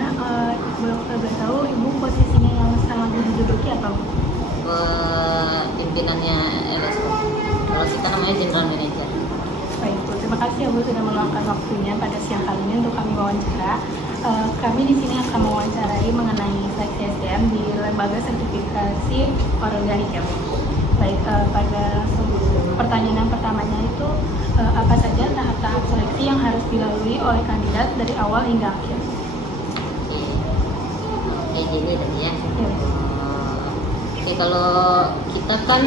sebelumnya boleh tahu Ibu posisinya yang sekarang diduduki apa? Pimpinannya LSO. Kalau kita namanya General Manager. Baik Bu, terima kasih Bu sudah meluangkan waktunya pada siang kali ini untuk kami wawancara. Kami di sini akan mewawancarai mengenai seleksi SDM di lembaga sertifikasi organik ya Bu. Baik, pada pertanyaan yang pertamanya itu apa saja tahap-tahap seleksi yang harus dilalui oleh kandidat dari awal hingga akhir? Oke, jadi tadi ya. Ya. Oke, kalau kita kan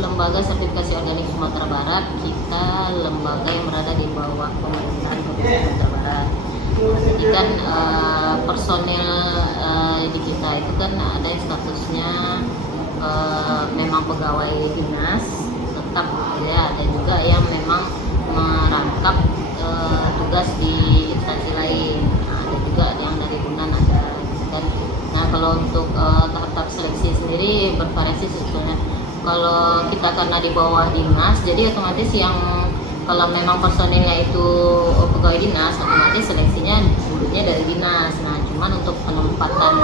lembaga sertifikasi organik Sumatera Barat, kita lembaga yang berada di bawah pemerintahan Provinsi Sumatera Barat. Jadi kan personil di kita itu kan ada yang statusnya memang pegawai dinas tetap, ya, ada juga yang memang merangkap tugas di instansi lain. Ada juga yang dari Unan ada kan. Nah, kalau untuk tahap-tahap seleksi sendiri bervariasi sebetulnya. Kalau kita karena di bawah dinas, jadi otomatis yang kalau memang personilnya itu pegawai dinas, otomatis seleksinya dulunya dari dinas. Nah, cuman untuk penempatan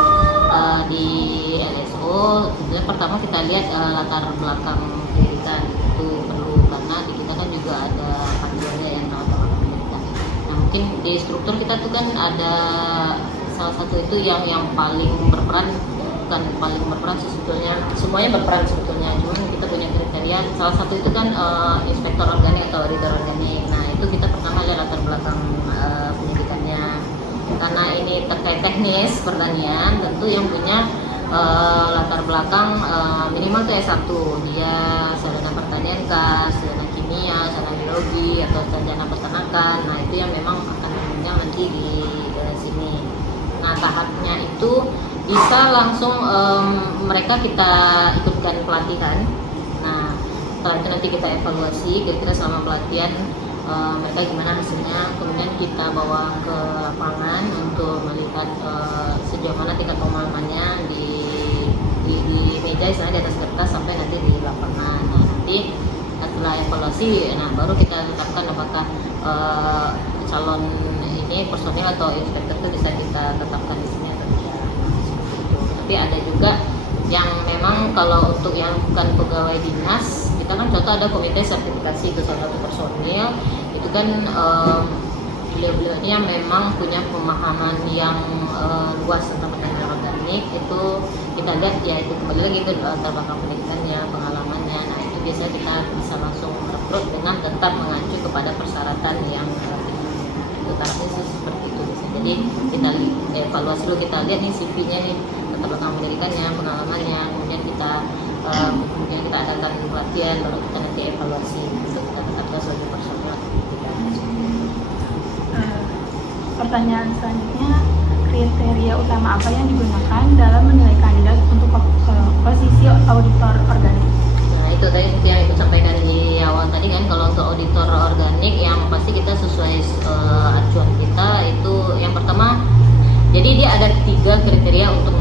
di LSO, sebenarnya pertama kita lihat latar belakang pendidikan itu perlu, karena di kita kan juga ada panduannya yang latar belakang pendidikan. Nah, mungkin di struktur kita tuh kan ada salah satu itu yang paling berperan, bukan paling berperan sebetulnya, semuanya berperan sebetulnya, cuman kita punya kriteria. Salah satu itu kan inspektor organik atau auditor organik. Nah, itu kita pertama lihat latar belakang pendidikannya, karena ini terkait teknis pertanian, tentu yang punya latar belakang minimal tuh S1, dia sarjana pertanian KAS, sarjana kimia, sarjana biologi, atau sarjana peternakan. Nah, itu yang memang akan menunjang nanti di sini. Nah, tahapnya itu bisa langsung mereka kita ikutkan pelatihan. Nah, setelah itu nanti kita evaluasi kira-kira selama pelatihan mereka gimana hasilnya, kemudian kita bawa ke lapangan untuk melihat sejauh mana tingkat pemahamannya di meja, istilahnya di atas kertas sampai nanti di lapangan. Nah, nanti setelah evaluasi, nah baru kita tetapkan apakah calon ini personil atau inspektor itu bisa kita tetapkan di sini atau tidak. Tapi ada juga yang memang kalau untuk yang bukan pegawai dinas, kita kan contoh ada komite sertifikasi, itu salah satu personil itu kan beliau-beliaunya memang punya pemahaman yang luas tentang pertanian organik. Itu kita lihat ya, itu kembali lagi ke latar belakang pendidikannya, pengalamannya. Nah, itu biasanya kita bisa langsung merekrut dengan tetap mengacu kepada persyaratan yang tarafnya sih seperti itu biasanya. Jadi kita evaluasi dulu, kita lihat nih CV-nya nih, latar belakang pendidikannya, pengalamannya, kemudian kita adakan pelatihan, baru kita nanti evaluasi untuk kita tetapkan sebagai personil. Pertanyaan selanjutnya, kriteria utama apa yang digunakan dalam menilai kandidat untuk posisi auditor organik? Nah, itu tadi yang Ibu sampaikan di awal tadi kan, kalau untuk auditor organik yang pasti kita sesuai acuan kita itu yang pertama, jadi dia ada 3 kriteria untuk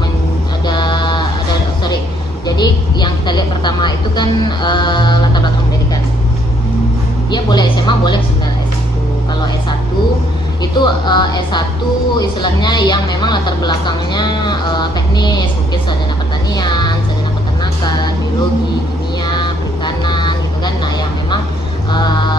jadi yang kita lihat pertama itu kan latar belakang pendidikan. Dia boleh SMA, boleh sebenarnya S1. Kalau S1 itu S1 istilahnya yang memang latar belakangnya teknis, mungkin sarjana pertanian, sarjana peternakan, biologi, kimia, perikanan gitu kan. Nah, yang memang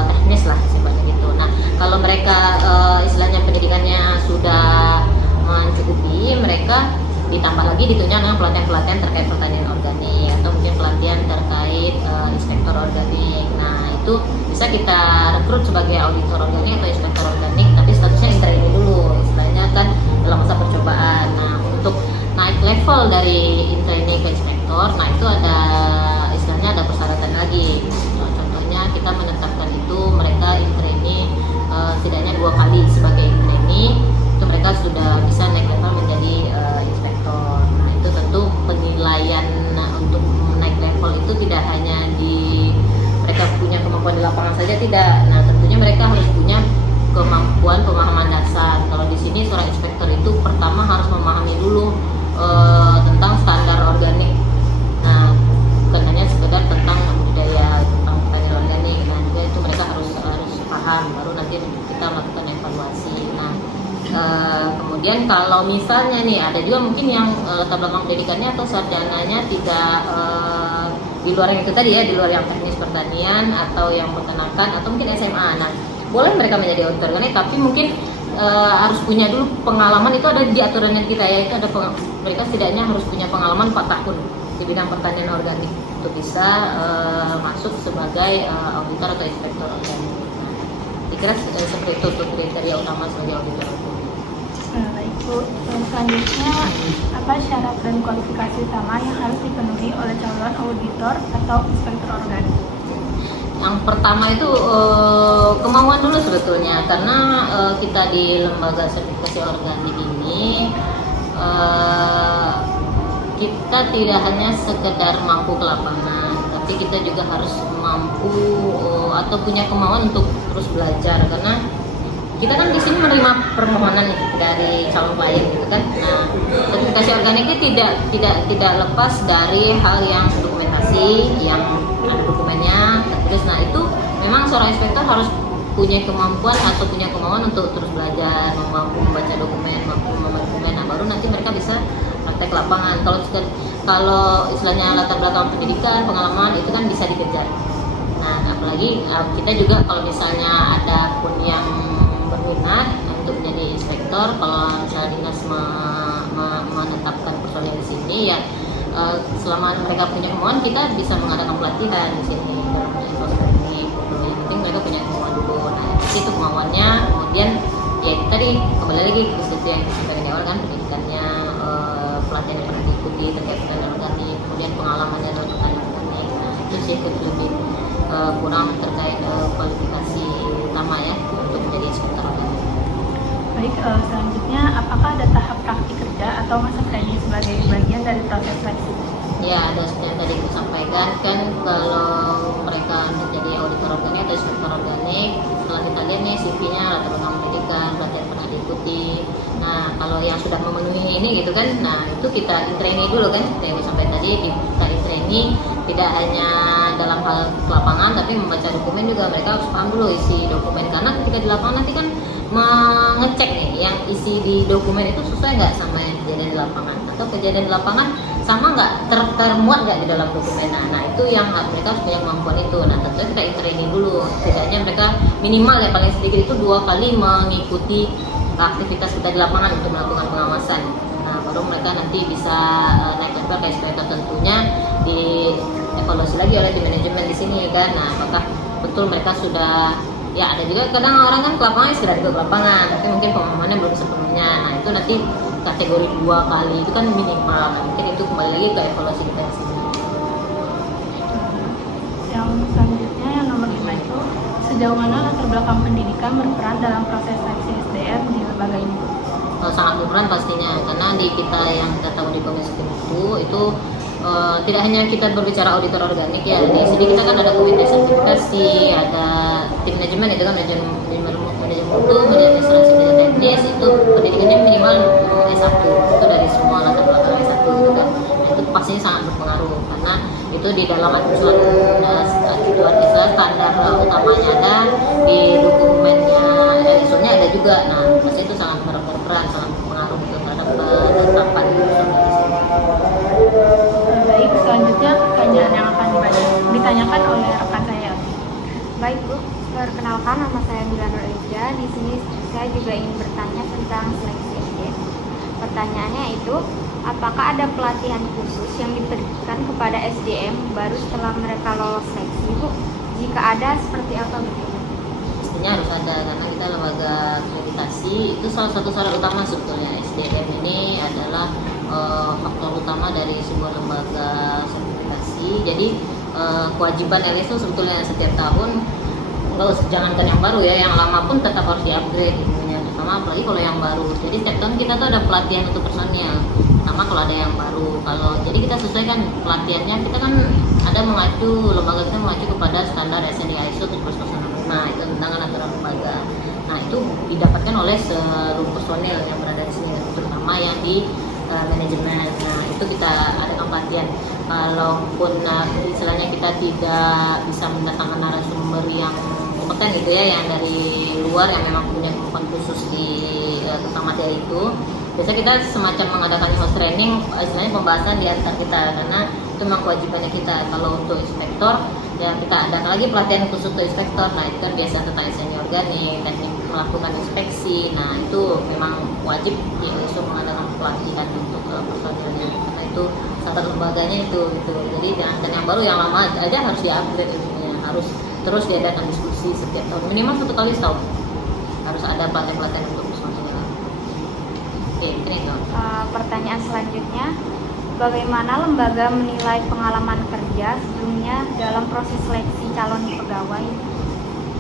teknis lah sifatnya gitu. Nah, kalau mereka istilahnya pendidikannya sudah mencukupi, mereka ditambah lagi ditunya dengan pelatihan-pelatihan terkait pertanian organik atau mungkin pelatihan terkait inspektor organik. Nah, itu bisa kita rekrut sebagai auditor organik atau inspektor organik, tapi statusnya in training dulu, istilahnya kan dalam masa percobaan. Nah, untuk naik level dari in training ke inspektor, nah itu ada istilahnya ada persyaratan lagi. Contohnya kita menetapkan itu mereka in training setidaknya 2 kali sebagai in training, itu mereka sudah bisa naik level menjadi inspektor. Nah, itu tentu penilaian untuk naik level itu tidak hanya di mereka punya kemampuan di lapangan saja, tidak. Nah, tentunya mereka harus punya kemampuan pemahaman dasar. Kalau di sini seorang inspektor itu pertama harus memahami dulu tentang standar organik. Nah, bukan hanya sekedar tentang budidaya, tentang pertanian organik. Nah, juga itu mereka harus paham, baru nanti kita melakukan evaluasi. Nah, kemudian Kemudian kalau misalnya nih ada juga mungkin yang latar belakang pendidikannya atau sarjananya tidak di luar yang itu tadi ya, di luar yang teknis pertanian atau yang peternakan atau mungkin SMA. Nah, boleh mereka menjadi auditor organik, tapi mungkin harus punya dulu pengalaman. Itu ada di aturannya kita ya, itu ada mereka setidaknya harus punya pengalaman 4 tahun di bidang pertanian organik untuk bisa masuk sebagai auditor atau inspektor organik. Kira seperti itu untuk kriteria utama sebagai auditor organik. Baik Bu, selanjutnya apa syarat dan kualifikasi utama yang harus dipenuhi oleh calon auditor atau inspektor organik? Yang pertama itu kemauan dulu sebetulnya, karena kita di lembaga sertifikasi organik ini kita tidak hanya sekedar mampu ke lapangan, tapi kita juga harus mampu atau punya kemauan untuk terus belajar, karena kita kan di sini menerima permohonan dari calon klien gitu kan. Nah, sertifikasi organik ini tidak lepas dari hal yang dokumentasi, yang ada dokumennya tertulis. Nah, itu memang seorang inspektor harus punya kemampuan atau punya kemauan untuk terus belajar, mampu membaca dokumen, mampu membaca dokumen. Nah, baru nanti mereka bisa praktek lapangan. Kalau istilahnya latar belakang pendidikan, pengalaman itu kan bisa dikejar. Nah, apalagi kita juga kalau misalnya ada pun yang berminat untuk menjadi inspektor, kalau misalnya dinas menetapkan personil di sini ya, selama mereka punya kemauan kita bisa mengadakan pelatihan di sini dalam inspektor ini. Yang penting mereka punya kemauan dulu. Nah, itu kemauannya, kemudian ya tadi kembali lagi ke situ yang disampaikan di awal kan, pendidikannya, pelatihan yang pernah diikuti terkait pertanian organik, kemudian pengalamannya dalam pertanian organik. Nah, itu sih lebih kurang terkait kualifikasi utama ya untuk menjadi inspektor organik. Baik, selanjutnya apakah ada tahap praktik kerja atau masa training sebagai bagian dari proses seleksi? Ya, ada seperti yang tadi kita sampaikan kan, kalau mereka menjadi auditor organik atau inspektor organik, setelah kita lihat nih CV-nya, latar belakang pendidikan, pelatihan pernah diikuti. Nah, kalau yang sudah memenuhi ini gitu kan, nah itu kita in-training dulu kan, yang disampaikan tadi, kita in-training tidak hanya dalam hal lapangan, tapi membaca dokumen juga mereka harus paham dulu isi dokumen, karena ketika di lapangan nanti kan mengecek nih yang isi di dokumen itu sesuai nggak sama yang kejadian di lapangan, atau kejadian di lapangan sama nggak termuat nggak di dalam dokumen. Nah itu yang mereka harus punya kemampuan itu. Nah tentunya kita in-training dulu, setidaknya mereka minimal ya paling sedikit itu 2 kali mengikuti aktivitas kita di lapangan untuk melakukan pengawasan. Nah baru mereka nanti bisa naik level ke inspektor, tentunya dievaluasi lagi oleh di manajemen di sini kan. Nah apakah betul mereka sudah, ya ada juga kadang orang kan ke lapangan sudah di lapangan tapi mungkin pemahamannya belum sepenuhnya. Nah itu nanti kategori 2 kali itu kan minimal. Nah mungkin itu kembali lagi ke evaluasi kita di sini. Yang selanjutnya yang nomor 5 itu sejauh mana latar belakang pendidikan berperan dalam proses seleksi SDM di lembaga ini? Sangat berperan pastinya, karena di kita yang kita tahu di Komisi Mutu itu tidak hanya kita berbicara auditor organik ya, di sini kita kan ada komite sertifikasi, ada tim manajemen itu kan manajemen mutu, administrasi dan teknis, itu pendidikannya minimal S1 itu dari semua latar belakang S1 gitu kan. Nah, itu pastinya sangat berpengaruh, karena itu di dalam aturan standar utamanya ada, di dokumennya ISO-nya ada juga. Nah pasti itu sangat berperan, sangat berpengaruh gitu terhadap penetapan Baik, selanjutnya pertanyaan yang akan ditanyakan oleh rekan saya. Baik Bu, perkenalkan nama saya Milano Eja. Di sini saya juga ingin bertanya tentang seleksi SDM. Pertanyaannya itu, apakah ada pelatihan khusus yang diberikan kepada SDM baru setelah mereka lolos seleksi Bu? Jika ada, seperti apa Bu? Pastinya harus ada, karena kita lembaga akreditasi, itu salah satu syarat utama sebetulnya. SDM ini adalah faktor utama dari sebuah lembaga sertifikasi. Jadi kewajiban LSO sebetulnya setiap tahun, jangankan yang baru ya, yang lama pun tetap harus di-upgrade ilmunya, terutama apalagi kalau yang baru. Jadi setiap tahun kita tuh ada pelatihan untuk personil, sama kalau ada yang baru. Jadi kita sesuaikan pelatihannya, kita kan ada mengacu, lembaga kita mengacu kepada standar SNI ISO 14005, itu tentang aturan lembaga. Nah itu didapatkan oleh seluruh personil yang berada di sini, terutama yang di manajemen. Nah itu kita adakan pelatihan. Kalaupun istilahnya kita tidak bisa mendatangkan narasumber yang kompeten gitu ya, yang dari luar yang memang punya kemampuan khusus di tentang materi itu. Biasanya kita semacam mengadakan host training, istilahnya pembahasan di antar kita, karena itu memang kewajibannya kita. Kalau untuk inspektor ya kita adakan lagi pelatihan khusus untuk inspektor. Nah itu kan biasa tentang desain organik, teknik melakukan inspeksi. Nah itu memang wajib di ISO mengadakan pelatihan untuk personilnya, karena itu salah lembaganya itu gitu. Jadi dan yang baru yang lama aja harus diupgrade ilmunya, harus terus diadakan diskusi setiap tahun, minimal 1 kali setahun harus ada pelatihan untuk personil. Oke, itu. Pertanyaan selanjutnya, bagaimana lembaga menilai pengalaman kerja sebelumnya dalam proses seleksi calon pegawai?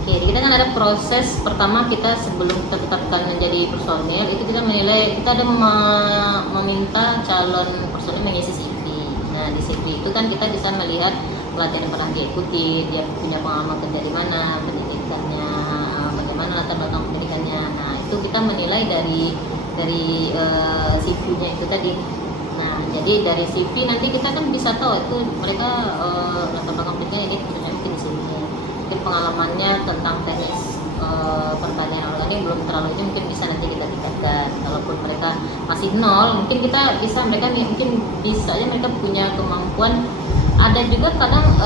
Oke, kita kan ada proses pertama, kita sebelum kita tetapkan menjadi personil itu kita menilai, kita ada meminta calon personil mengisi CV. Nah di CV itu kan kita bisa melihat pelatihan yang pernah diikuti, dia punya pengalaman kerja di mana, pendidikannya, bagaimana latar belakang pendidikannya. Nah itu kita menilai dari CV-nya itu tadi. Nah jadi dari CV nanti kita kan bisa tahu itu mereka latar belakang pendidikannya ini mungkin di sini. Mungkin pengalamannya tentang teknis pertanian organik belum terlalu, itu mungkin bisa nanti kita tingkatkan. Kalaupun mereka masih nol, mungkin kita bisa, mereka mungkin bisa aja mereka punya kemampuan. Ada juga kadang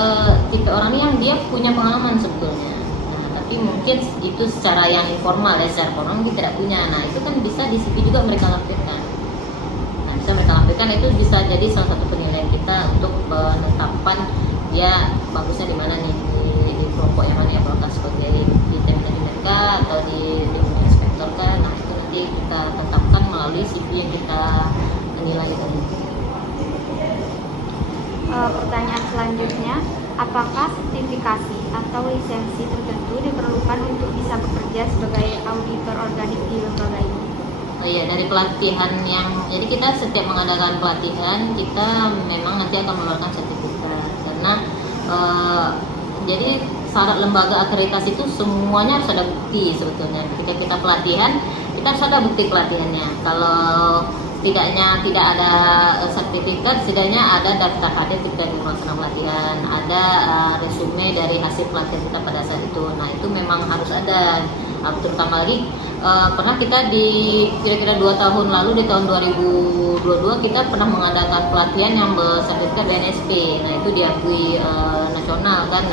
tipe orang yang dia punya pengalaman sebetulnya, nah tapi mungkin itu secara yang informal ya, secara formal mungkin tidak punya. Nah itu kan bisa di CV juga mereka lampirkan. Nah bisa mereka lampirkan, itu bisa jadi salah satu penilaian kita untuk penetapan dia bagusnya di mana nih, di kelompok yang mana ya, apakah sebagai di tim manajemen kah atau di inspektor kah. Nah itu nanti kita tetapkan melalui CV yang kita menilai tadi. Pertanyaan selanjutnya, apakah sertifikasi atau lisensi tertentu diperlukan untuk bisa bekerja sebagai auditor organik di lembaga ini? Oh iya, dari pelatihan jadi kita setiap mengadakan pelatihan kita memang nanti akan mengeluarkan sertifikat, karena jadi syarat lembaga akreditasi itu semuanya harus ada bukti sebetulnya. Ketika kita pelatihan, kita harus ada bukti pelatihannya. Kalau setidaknya tidak ada sertifikat, setidaknya ada daftar hadir ketika melaksanakan pelatihan, ada resume dari hasil pelatihan kita pada saat itu. Nah itu memang harus ada, terutama lagi pernah kita di kira-kira 2 tahun lalu, di tahun 2022 kita pernah mengadakan pelatihan yang bersertifikat BNSP. Nah itu diakui nasional kan.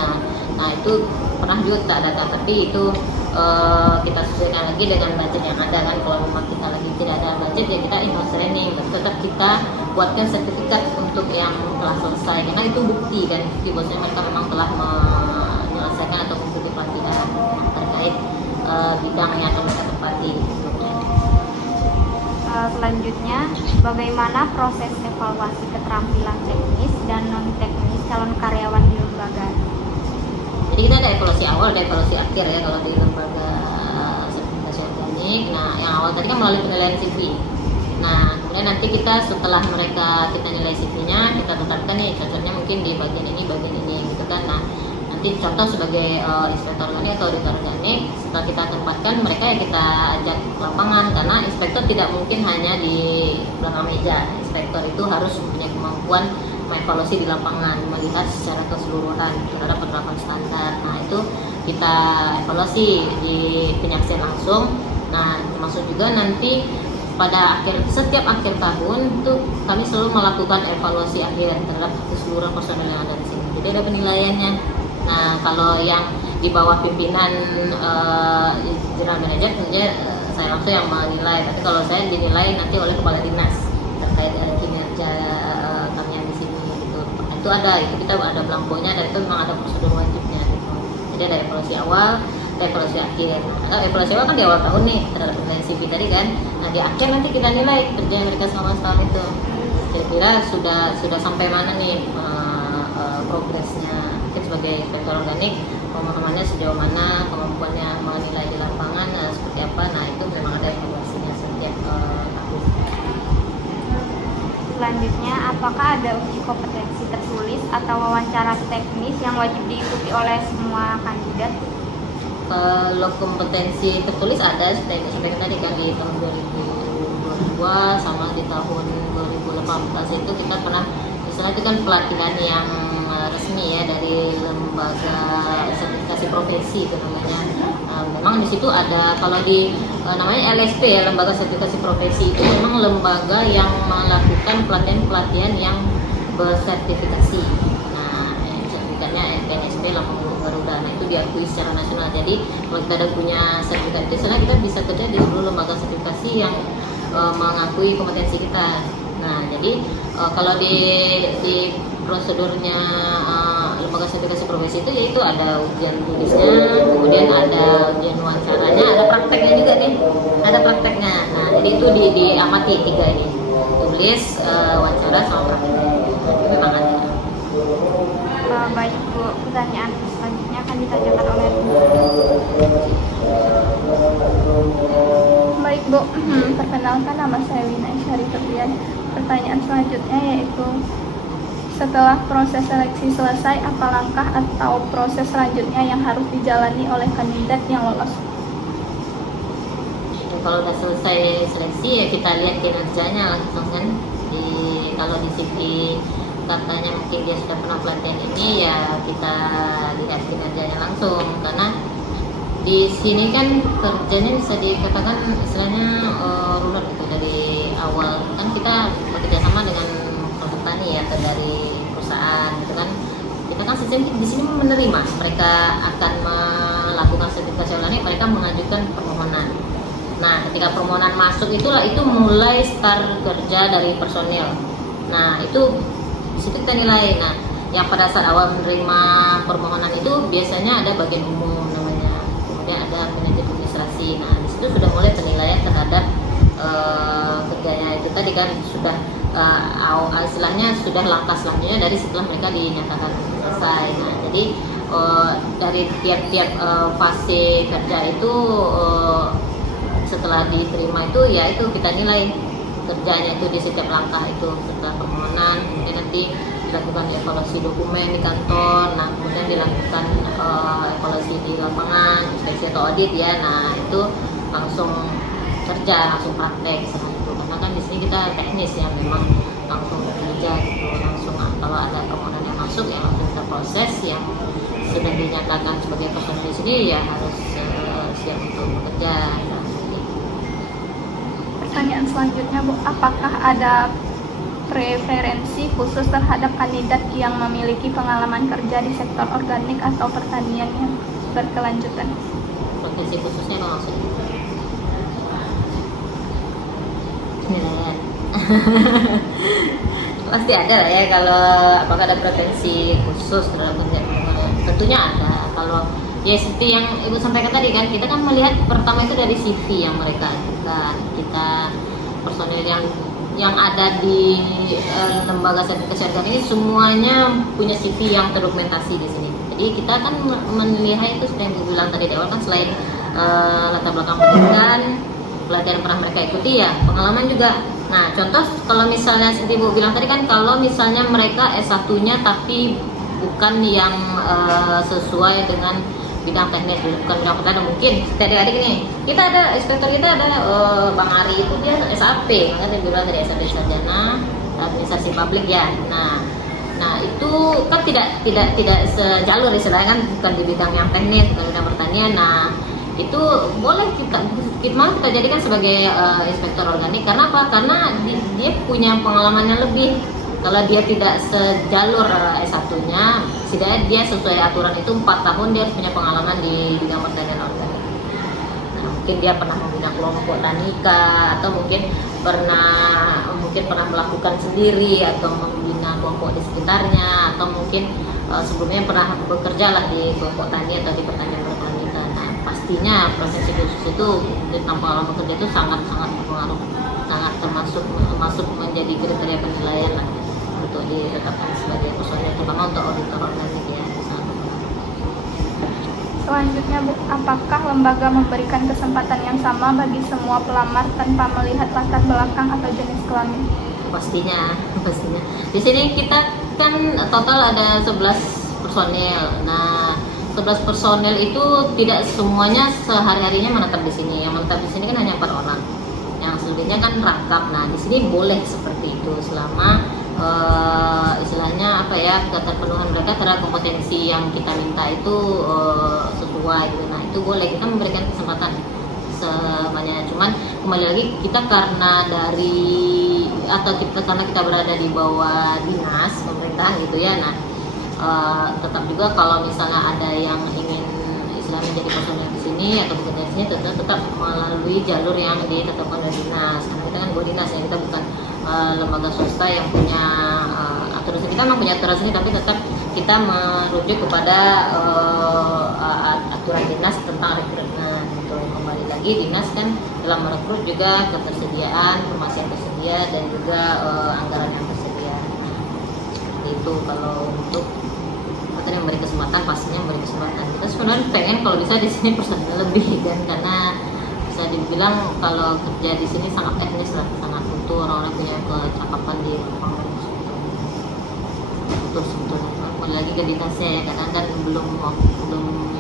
Nah itu pernah juga kita adakan, tapi itu kita sesuaikan lagi dengan budget yang ada kan. Kalau memang kita lagi tidak ada budget ya kita in-house training, tetap kita buatkan sertifikat untuk yang telah selesai, karena itu bukti dan bukti bahwasanya mereka memang telah menyelesaikan atau mengikuti pelatihan terkait bidangnya atau mereka tempati. Selanjutnya, bagaimana proses evaluasi keterampilan teknis dan non teknis calon karyawan di lembaga? Jadi kita ada evaluasi awal, ada evaluasi akhir ya kalau di lembaga sertifikasi organik. Nah yang awal tadi kan melalui penilaian CV. Nah kemudian nanti kita setelah kita nilai CV-nya, kita tetapkan nih cocoknya mungkin di bagian ini gitu kan. Nah nanti contoh sebagai inspektor organik atau auditor organik, setelah kita tempatkan mereka ya kita ajak ke lapangan, karena inspektor tidak mungkin hanya di belakang meja. Inspektor itu harus mempunyai kemampuan mengevaluasi di lapangan, melihat secara keseluruhan terhadap penerapan standar. Nah itu kita evaluasi di penyaksian langsung. Nah termasuk juga nanti pada setiap akhir tahun itu kami selalu melakukan evaluasi akhir terhadap keseluruhan personel yang ada di sini. Jadi ada penilaiannya. Nah kalau yang di bawah pimpinan general manager tentunya saya langsung yang menilai, tapi kalau saya dinilai nanti oleh kepala dinas terkait kinerja kami yang di sini gitu. Nah, itu kita ada belangkonya dan itu memang ada prosedur wajibnya gitu. Jadi ada evaluasi awal, ada evaluasi akhir. Evaluasi awal kan di awal tahun nih terhadap penilaian CV tadi kan. Nah di akhir nanti kita nilai kerja mereka selama setahun itu. Kira-kira sudah sampai mana nih progresnya. Mungkin sebagai inspektor organik pemahamannya sejauh mana, kemampuannya menilai di lapangan seperti apa. Nah itu memang ada evaluasinya setiap tahun. Selanjutnya, apakah ada uji kompetensi tertulis atau wawancara teknis yang wajib diikuti oleh semua kandidat? Kalau kompetensi tertulis ada, seperti tadi kan di tahun 2022 sama di tahun 2018 itu kita pernah, misalnya itu kan pelatihan yang resmi ya dari lembaga sertifikasi profesi itu namanya. Memang di situ ada, kalau di namanya LSP ya, lembaga sertifikasi profesi, itu memang lembaga yang melakukan pelatihan-pelatihan yang bersertifikasi. Nah, sertifikatnya NPNSP Lampung Garuda. Nah, itu diakui secara nasional. Jadi kalau kita ada punya sertifikat itu, sebenarnya kita bisa kerja di seluruh lembaga sertifikasi yang mengakui kompetensi kita. Nah, jadi kalau di prosedurnya lembaga sertifikasi profesi itu, yaitu ada ujian tulisnya, kemudian ada ujian wawancaranya, ada prakteknya juga nih, ada prakteknya. Nah, jadi itu diamati 3 ini, tulis, wawancara, sama praktek. Itu memang ada. Baik Bu, pertanyaan selanjutnya akan ditanyakan oleh Bu. Baik Bu, perkenalkan nama saya Wina Isyari Febrian. Pertanyaan selanjutnya yaitu, setelah proses seleksi selesai, apa langkah atau proses selanjutnya yang harus dijalani oleh kandidat yang lolos? Kalau udah selesai seleksi ya kita lihat kinerjanya langsung kan. Kalau di CV katanya mungkin dia sudah pernah pelatihan ini, ya kita lihat kinerjanya langsung, karena di sini kan kerjanya bisa dikatakan istilahnya runut gitu dari awal. Kan kita bekerja sama dengan produk tani ya, atau dari perusahaan gitu kan. Kita kan sistem di sini menerima, mereka akan melakukan sertifikasi online, mereka mengajukan permohonan. Nah, ketika permohonan masuk itu mulai start kerja dari personil. Nah, itu di situ kita nilai. Nah, yang pada saat awal menerima permohonan itu biasanya ada bagian umum namanya, kemudian ada manajer administrasi. Nah, di situ sudah mulai penilaian terhadap kerjanya itu tadi kan, sudah istilahnya sudah langkah selanjutnya dari setelah mereka dinyatakan selesai. Nah, jadi dari tiap-tiap fase kerja itu setelah diterima itu, ya itu kita nilai kerjanya itu di setiap langkah itu. Setelah permohonan, kemudian nanti dilakukan evaluasi dokumen di kantor, nah kemudian dilakukan evaluasi di lapangan, inspeksi atau audit ya. Nah, itu langsung kerja, langsung praktek setelah itu. Karena kan di sini kita teknis ya, memang langsung kerja gitu, langsung kalau ada permohonan yang masuk ya langsung kita proses. Yang sudah dinyatakan sebagai personel di sini ya harus siap untuk bekerja. Pertanyaan selanjutnya Bu, apakah ada preferensi khusus terhadap kandidat yang memiliki pengalaman kerja di sektor organik atau pertanian yang berkelanjutan? Preferensi khususnya apa maksudnya? Penilaian. Pasti ada lah ya, kalau apakah ada preferensi khusus terhadap kandidat? Tentunya ada. Kalau ya seperti yang Ibu sampaikan tadi kan, kita kan melihat pertama itu dari CV yang mereka ajukan. Kita personil yang ada di lembaga sertifikasi organik ini semuanya punya CV yang terdokumentasi di sini. Jadi kita kan melihat itu seperti yang Ibu bilang tadi di awal kan, selain latar belakang pendidikan, pelatihan pernah mereka ikuti ya, pengalaman juga. Nah, contoh kalau misalnya seperti Ibu bilang tadi kan, kalau misalnya mereka S1-nya tapi bukan yang sesuai dengan bidang teknis, bukan bidang pertanian, mungkin adik-adik nih, kita ada inspektor, kita ada Bang Ari, itu dia SAP, makanya dia bilang dari SAP sarjana administrasi publik ya. Nah itu kan tidak sejalur istilahnya kan, bukan di bidang yang teknis, bukan bidang pertanian. Nah itu boleh kita jadikan sebagai inspektor organik. Karena apa? Karena dia punya pengalaman yang lebih. Kalau dia tidak sejalur S1-nya, setidaknya dia sesuai aturan itu 4 tahun dia harus punya pengalaman di bidang pertanian organik. Nah, mungkin dia pernah membina kelompok tanika, atau mungkin pernah melakukan sendiri, atau membina kelompok di sekitarnya, atau mungkin sebelumnya pernah bekerja lah di kelompok tani atau di pertanian berkelanjutan. Nah, pastinya proses khusus itu tentang pengalaman bekerja itu sangat berpengaruh, sangat termasuk menjadi kriteria penilaian lah untuk ditetapkan sebagai personil, terutama untuk auditor organik ya. Selanjutnya Bu, apakah lembaga memberikan kesempatan yang sama bagi semua pelamar tanpa melihat latar belakang atau jenis kelamin? Pastinya. Di sini kita kan total ada 11 personil. Nah, 11 personil itu tidak semuanya sehari-harinya menetap di sini. Yang menetap di sini kan hanya 4 orang. Yang selebihnya kan rangkap. Nah, di sini boleh seperti itu selama istilahnya apa ya, keterpenuhan mereka terhadap kompetensi yang kita minta itu sesuai gitu. Nah itu boleh kita memberikan kesempatan sebanyak, cuman kembali lagi kita karena karena kita berada di bawah dinas pemerintahan gitu ya. Nah tetap juga kalau misalnya ada yang ingin istilahnya jadi personel di sini atau bekerja di sini, tetap melalui jalur yang ditetapkan oleh dinas, karena kita kan bukan dinas ya, kita bukan lembaga swasta yang punya aturan. Kita memang punya aturan sini, tapi tetap kita merujuk kepada aturan dinas tentang rekrutmen gitu. Kembali lagi dinas kan dalam merekrut juga ketersediaan informasi yang tersedia dan juga anggaran yang tersedia. Itu kalau untuk yang memberi kesempatan, pastinya memberi kesempatan. Kita sebenarnya pengen kalau bisa di sini personel lebih kan, karena bisa dibilang kalau kerja di sini sangat etnis lah, sangat kultur, orang-orang punya kecakapan di lapangan kultur sebetulnya. Kembali lagi ke dinasnya ya, kadang kan belum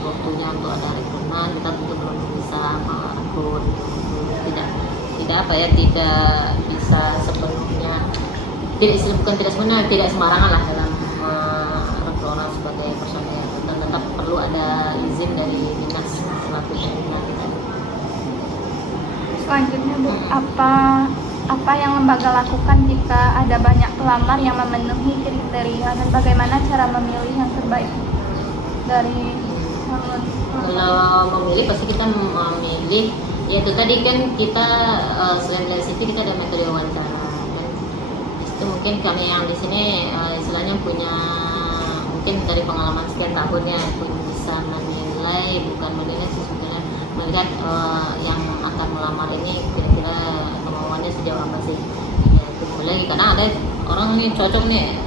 waktunya untuk ada rekrutmen, kita tentu belum bisa merekrut, tidak bisa sepenuhnya, tidak sembarangan lah dalam orang sebagai personel, dan tetap perlu ada izin dari dinas selaku pimpinan kita. Selanjutnya Bu, apa yang lembaga lakukan jika ada banyak pelamar yang memenuhi kriteria, dan bagaimana cara memilih yang terbaik dari calon? Kalau memilih pasti kita memilih, yaitu tadi kan kita selain dari situ kita ada metode wawancara kan. Itu mungkin kami yang di sini istilahnya punya mungkin dari pengalaman sekian tahunnya pun bisa menilai, bukan menilai sih sebenarnya, melihat yang akan melamar ini kira-kira kemauannya sejauh apa sih ya. Itu lagi karena ada orang nih cocok nih,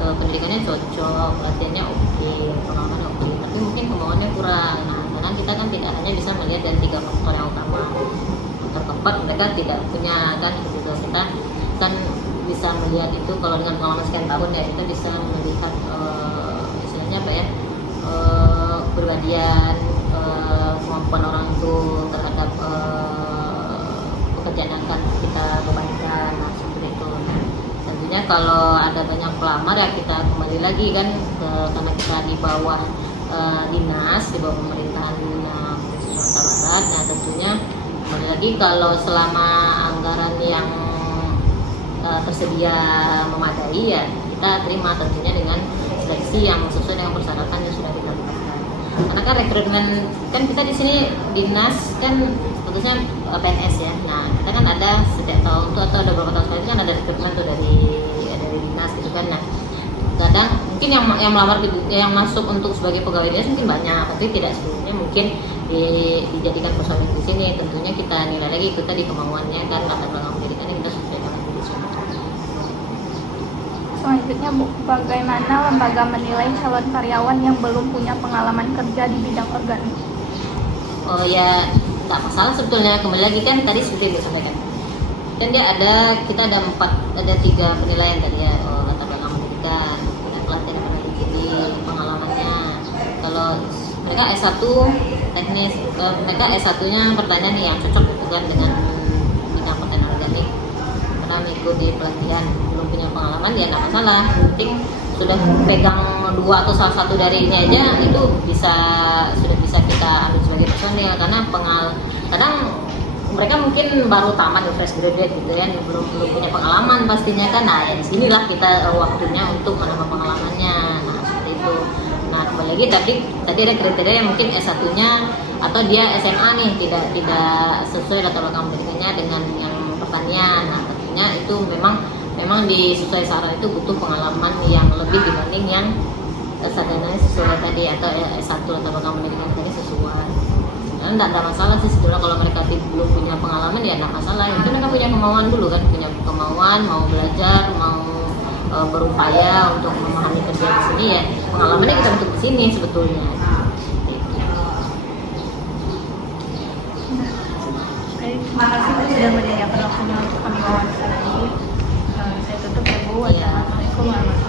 pendidikannya cocok, latihannya oke, pengalamannya oke, tapi mungkin kemauannya kurang. Nah karena kita kan tidak hanya bisa melihat dari 3 faktor yang utama. Faktor keempat mereka tidak punya kan gitu. Kita kan bisa melihat itu kalau dengan pengalaman sekian tahun ya, kita bisa melihat istilahnya apa ya, kepribadian, kemampuan orang itu terhadap pekerjaan yang akan kita bebankan, nah seperti itu. Tentunya kalau ada banyak pelamar ya kita kembali lagi kan karena kita di bawah dinas, di bawah pemerintahan Provinsi Sumatera Barat. Nah tentunya kembali lagi kalau selama anggaran yang tersedia memadai ya kita terima tentunya dengan seleksi yang sesuai dengan persyaratan yang sudah ditetapkan. Karena kan rekrutmen kan kita di sini dinas kan putusnya PNS ya. Nah kita kan ada setiap tahun tuh atau ada beberapa tahun sekali kan ada rekrutmen tuh dari dinas gitu kan. Nah kadang mungkin yang melamar yang masuk untuk sebagai pegawai dinas mungkin banyak, tapi tidak seluruhnya mungkin dijadikan personel di sini. Tentunya kita nilai lagi kita di kemauannya kan, latar belakang pendidikannya kita sesuaikan lagi di sini. Selanjutnya Bu, bagaimana lembaga menilai calon karyawan yang belum punya pengalaman kerja di bidang organik? Oh ya nggak masalah sebetulnya, kembali lagi kan tadi sudah disampaikan kan dia kita ada 3 penilaian tadi ya, latar belakang pendidikan, pelatihan yang pernah diikuti, pengalamannya. Kalau mereka S1 teknis, mereka S1 nya pertanyaan nih yang cocok gitu kan dengan bidang pertanian organik, karena mengikuti pelatihan, belum punya pengalaman ya nggak masalah, penting sudah pegang 2 atau salah satu darinya aja itu sudah bisa kita ambil sebagai personil. Karena kadang mereka mungkin baru tamat fresh graduate gitu ya, belum punya pengalaman pastinya kan. Nah ya disinilah kita waktunya untuk menambah pengalamannya. Nah seperti itu. Nah kembali lagi tadi ada kriteria yang mungkin S1 nya atau dia SMA nih tidak sesuai latar belakang pendidikannya dengan yang pertanian. Nah tentunya itu memang di sesuai syarat itu butuh pengalaman yang lebih dibanding yang sarjananya sesuai tadi atau S1 latar belakang pendidikan tadi sesuai. Tidak ada masalah sih sebetulnya kalau mereka belum punya pengalaman ya tidak masalah. Itu mereka punya kemauan dulu kan, punya kemauan mau belajar, mau berupaya untuk memahami kerja di sini ya pengalamannya kita untuk di sini sebetulnya. Terima kasih Bu sudah menyediakan waktunya untuk kami wawancara ini. Saya tutup ya Bu. Wassalamualaikum warahmatullahi wabarakatuh.